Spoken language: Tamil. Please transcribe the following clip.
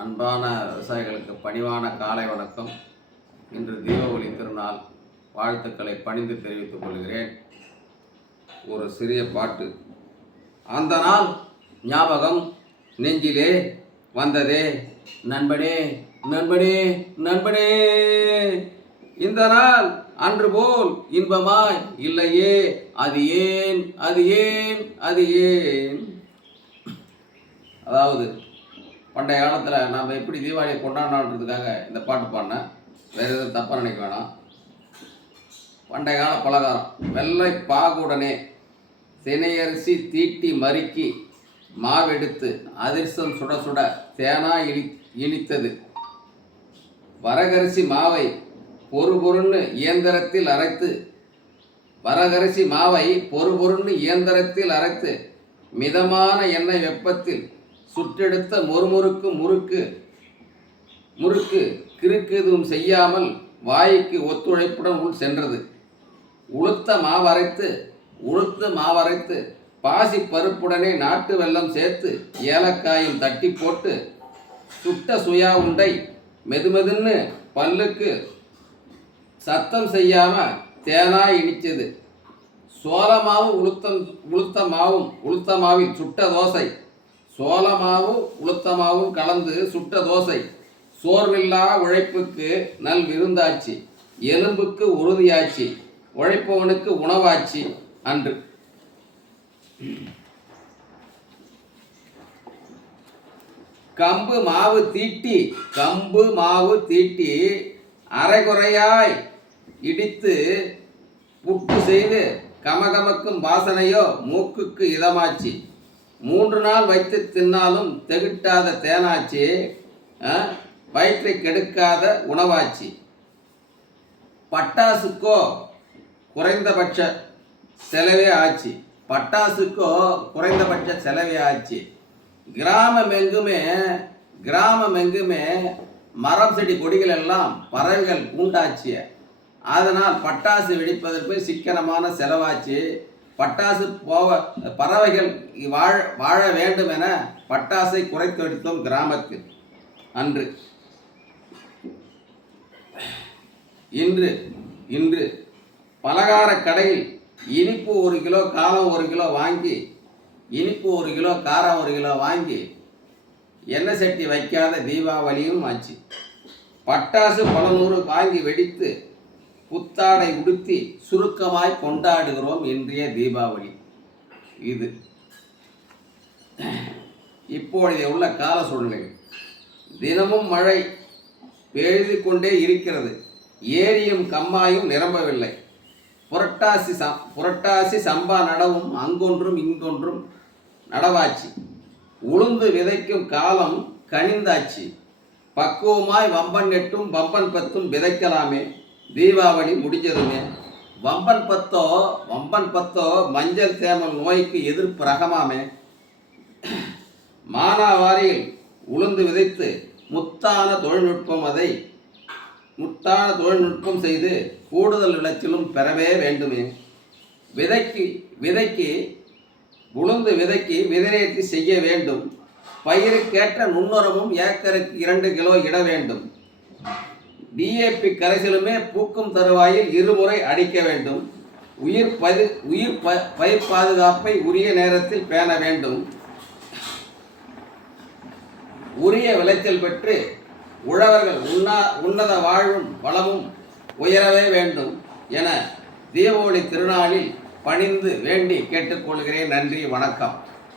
அன்பான விவசாயிகளுக்கு பணிவான காலை வணக்கம். இன்று தீபாவளி திருநாள் வாழ்த்துக்களை பணிந்து தெரிவித்துக் கொள்கிறேன். ஒரு சிறிய பாட்டு. அந்த நாள் ஞாபகம் நெஞ்சிலே வந்ததே, நண்பனே நண்பனே நண்பனே, இந்த நாள் அன்று போல் இன்பமாய் இல்லையே, அது ஏன் அது ஏன் அது ஏன். அதாவது பண்டைய காலத்தில் நாம் எப்படி தீபாவளியை கொண்டாடணுன்றதுக்காக இந்த பாட்டு பாடினேன். வேறு எதுவும் தப்பாக நினைக்க வேணாம். பண்டைய கால பலகாரம் வெள்ளை பாகுடனே தினையரிசி தீட்டி மறுக்கி மாவெடுத்து அதிர்சம் சுட சுட தேனா இனித்தது. வரகரிசி மாவை பொறுபொருன்னு இயந்திரத்தில் அரைத்து இயந்திரத்தில் அரைத்து மிதமான எண்ணெய் வெப்பத்தில் சுற்றெடுத்த மொறுமுறுக்கு முறுக்கு கிறுக்கு எதுவும் செய்யாமல் வாய்க்கு ஒத்துழைப்புடன் உள் சென்றது. உளுத்த மாவரைத்து பாசி பருப்புடனே நாட்டு வெல்லம் சேர்த்து ஏலக்காயும் தட்டி போட்டு சுட்ட சுயா உண்டை மெதுமெதுன்னு பல்லுக்கு சத்தம் செய்யாம தேனாய் இனிச்சது. சோளமாவும் உளுத்த மாவில் சுட்ட தோசை, உளுத்தமாவும் கலந்து சுட்ட தோசை சோர்வில்லா உழைப்புக்கு நல் விருந்தாச்சு, எலும்புக்கு உறுதியாச்சு, உழைப்பவனுக்கு உணவாச்சு அன்று. கம்பு மாவு தீட்டி அரைகுறையாய் இடித்து புட்டு செய்து கமகமக்கும் வாசனையோ மூக்குக்கு இதமாச்சு. 3 நாள் வைத்து தின்னாலும் தெகிட்டாத தேனாச்சு, வயிற்றை கெடுக்காத உணவாச்சு. பட்டாசுக்கோ குறைந்தபட்ச செலவே ஆச்சு. கிராமமெங்குமே மரம் செடி கொடிகள் எல்லாம் பறவைகள் கூண்டாச்சு. அதனால் பட்டாசு வெடிப்பதற்கு சிக்கனமான செலவாச்சு. பட்டாசு பறவைகள் வாழ வேண்டும் என பட்டாசை குறைத்து வெடித்தோம் கிராமத்தில் அன்று. இன்று பலகார கடையில் இனிப்பு 1 கிலோ காரம் 1 கிலோ வாங்கி எண்ணெய் சட்டி வைக்காத தீபாவளியும் ஆச்சு. பட்டாசு பல 100 வாங்கி வெடித்து புத்தாடை உடுத்தி சுருக்கமாய் கொண்டாடுகிறோம் இன்றைய தீபாவளி. இது இப்பொழுது உள்ள கால சூழ்நிலை. தினமும் மழை பெய்து கொண்டே இருக்கிறது. ஏரியும் கம்மாயும் நிரம்பவில்லை. புரட்டாசி சம்பா நடவும் அங்கொன்றும் இங்கொன்றும் நடவாச்சு. உளுந்து விதைக்கும் காலம் கனிந்தாச்சு. பக்குவமாய் வம்பன் நெட்டும் வம்பன் பத்தும் விதைக்கலாமே, தீபாவளி முடிஞ்சதுமே. வம்பன் பத்தோ மஞ்சள் தேமல் நோய்க்கு எதிர்ப்பு ரகமாமே. மானாவாரியில் உளுந்து விதைத்து முத்தான தொழில்நுட்பம் செய்து கூடுதல் விளைச்சலும் பெறவே வேண்டுமே. உளுந்து விதைக்கு விதைநேர்த்தி செய்ய வேண்டும். பயிருக்கேற்ற நுண்ணுரமும் ஏக்கருக்கு 2 கிலோ இட வேண்டும். DAP கரைசலுமே பூக்கும் தருவாயில் 2 முறை அடிக்க வேண்டும். பயிர் பாதுகாப்பை உரிய நேரத்தில் பேண வேண்டும். உரிய விளைச்சல் பெற்று உழவர்கள் உன்னத வாழ்வும் வளமும் உயரவே வேண்டும் என தீபாவளி திருநாளில் பணிந்து வேண்டி கேட்டுக்கொள்கிறேன். நன்றி, வணக்கம்.